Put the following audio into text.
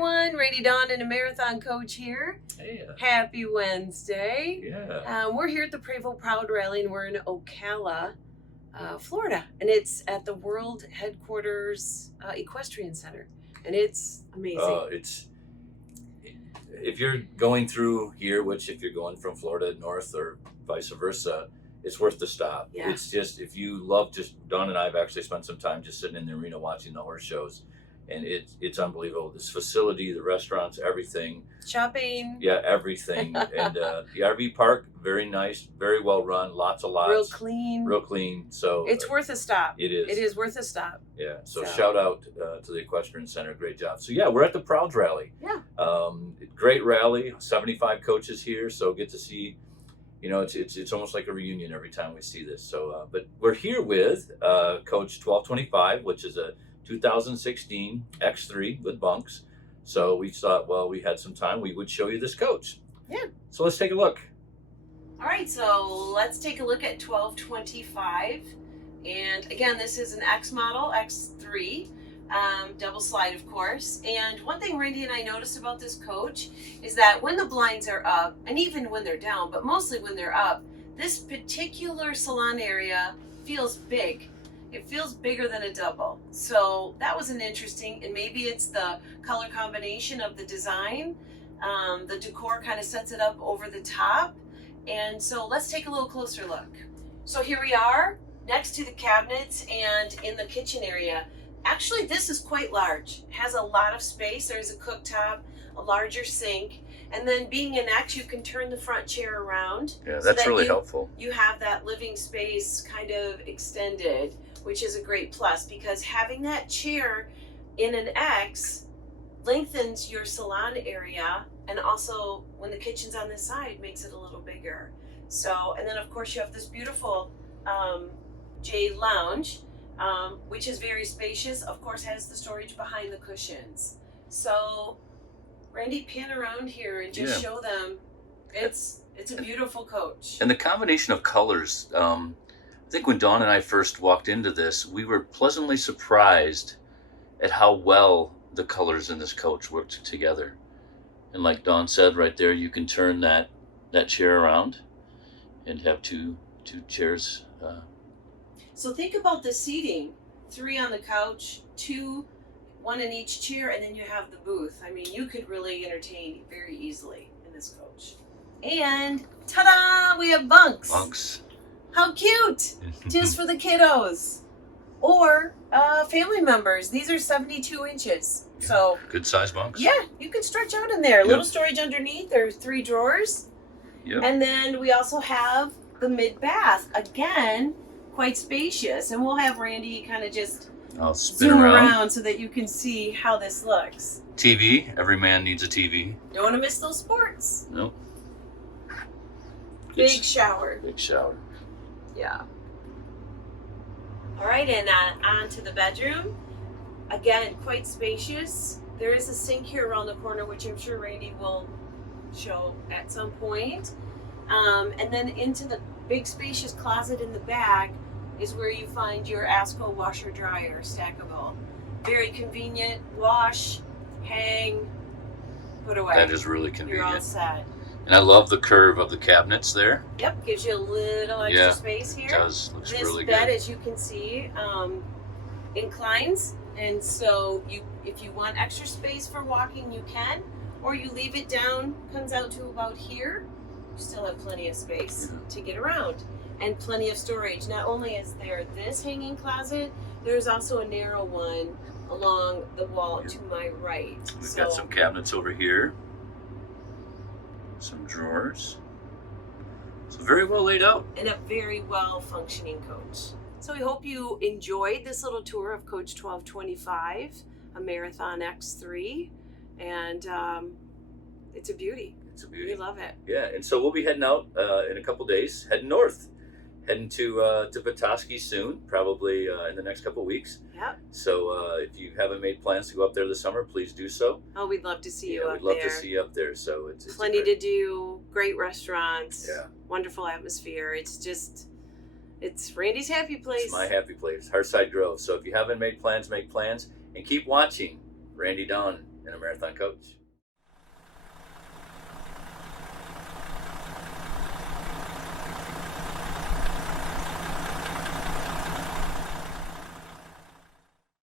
everyone, Randy Dawn and a marathon coach here. Hey. Happy Wednesday. Yeah. We're here at the Prevost Proud Rally and we're in Ocala, Florida. And it's at the World Headquarters Equestrian Center. And it's amazing. If you're going through here, which if you're going from Florida north or vice versa, it's worth the stop. Yeah. It's just, if you love, Dawn and I have actually spent some time just sitting in the arena watching the horse shows. And it's unbelievable. This facility, the restaurants, everything. Shopping. Yeah, everything. And the RV park, very nice, very well run, lots of lots. Real clean. Real clean. So it's worth a stop. It is. It is worth a stop. Yeah. So shout out to the Equestrian Center. Great job. So yeah, we're at the Proud Rally. Yeah. Great rally. 75 coaches here. So get to see, it's almost like a reunion every time we see this. So, but we're here with Coach 1225, which is a 2016 X3 with bunks. So we thought, well, we had some time, we would show you this coach. Yeah. So let's take a look. All right, so let's take a look at 1225. And again, this is an X model, X3, double slide, of course. And one thing Randy and I noticed about this coach is that when the blinds are up, and even when they're down, but mostly when they're up, this particular salon area feels big. It feels bigger than a double. So that was an interesting, and maybe it's the color combination of the design. The decor kind of sets it up over the top. And so let's take a little closer look. So here we are next to the cabinets and in the kitchen area. Actually, this is quite large. It has a lot of space. There's a cooktop, a larger sink. And then being an X, you can turn the front chair around. Yeah, that's really helpful. You have that living space kind of extended, which is a great plus, because having that chair in an X lengthens your salon area, and also when the kitchen's on this side makes it a little bigger. So, and then of course you have this beautiful jade lounge, which is very spacious, of course has the storage behind the cushions. So Randy, pan around here and just show them. It's a beautiful coach. And the combination of colors, I think when Dawn and I first walked into this, we were pleasantly surprised at how well the colors in this coach worked together. And like Dawn said, right there, you can turn that chair around and have two chairs. So think about the seating: 3 on the couch, 2, 1 in each chair, and then you have the booth. I mean, you could really entertain very easily in this coach. And ta-da! We have bunks. Bunks. How cute! Just for the kiddos or family members. These are 72 inches. Yeah, so good size bunks. Yeah, you can stretch out in there. Yep. Little storage underneath. There are 3 drawers. Yep. And then we also have the mid bath. Again, quite spacious. And we'll have Randy kind of just zoom around so that you can see how this looks. TV. Every man needs a TV. Don't want to miss those sports. Nope. Big shower. Big shower. Yeah. All right, and on to the bedroom. Again, quite spacious. There is a sink here around the corner, which I'm sure Randy will show at some point. And then into the big spacious closet in the back is where you find your ASCO washer dryer, stackable. Very convenient. Wash, hang, put away. That is really convenient. You're all set. And I love the curve of the cabinets there. Yep, gives you a little extra space here. It does. Looks really good. This bed, as you can see, inclines, and so if you want extra space for walking, you can, or you leave it down, comes out to about here. You still have plenty of space to get around, and plenty of storage. Not only is there this hanging closet, there's also a narrow one along the wall to my right. We've got some cabinets over here. Some drawers. So very well laid out. And a very well functioning coach. So we hope you enjoyed this little tour of Coach 1225, a Marathon X3. And it's a beauty. It's a beauty. We love it. Yeah, and so we'll be heading out in a couple days, heading north. Heading to Petoskey soon, probably in the next couple weeks. Yep. So if you haven't made plans to go up there this summer, please do so. Oh, we'd love to see you up there. We'd love to see you up there. So it's plenty to do, great restaurants, yeah, wonderful atmosphere. It's Randy's happy place. It's my happy place, Hearthside Grove. So if you haven't made plans, make plans, and keep watching Randy Dawn. and a marathon coach.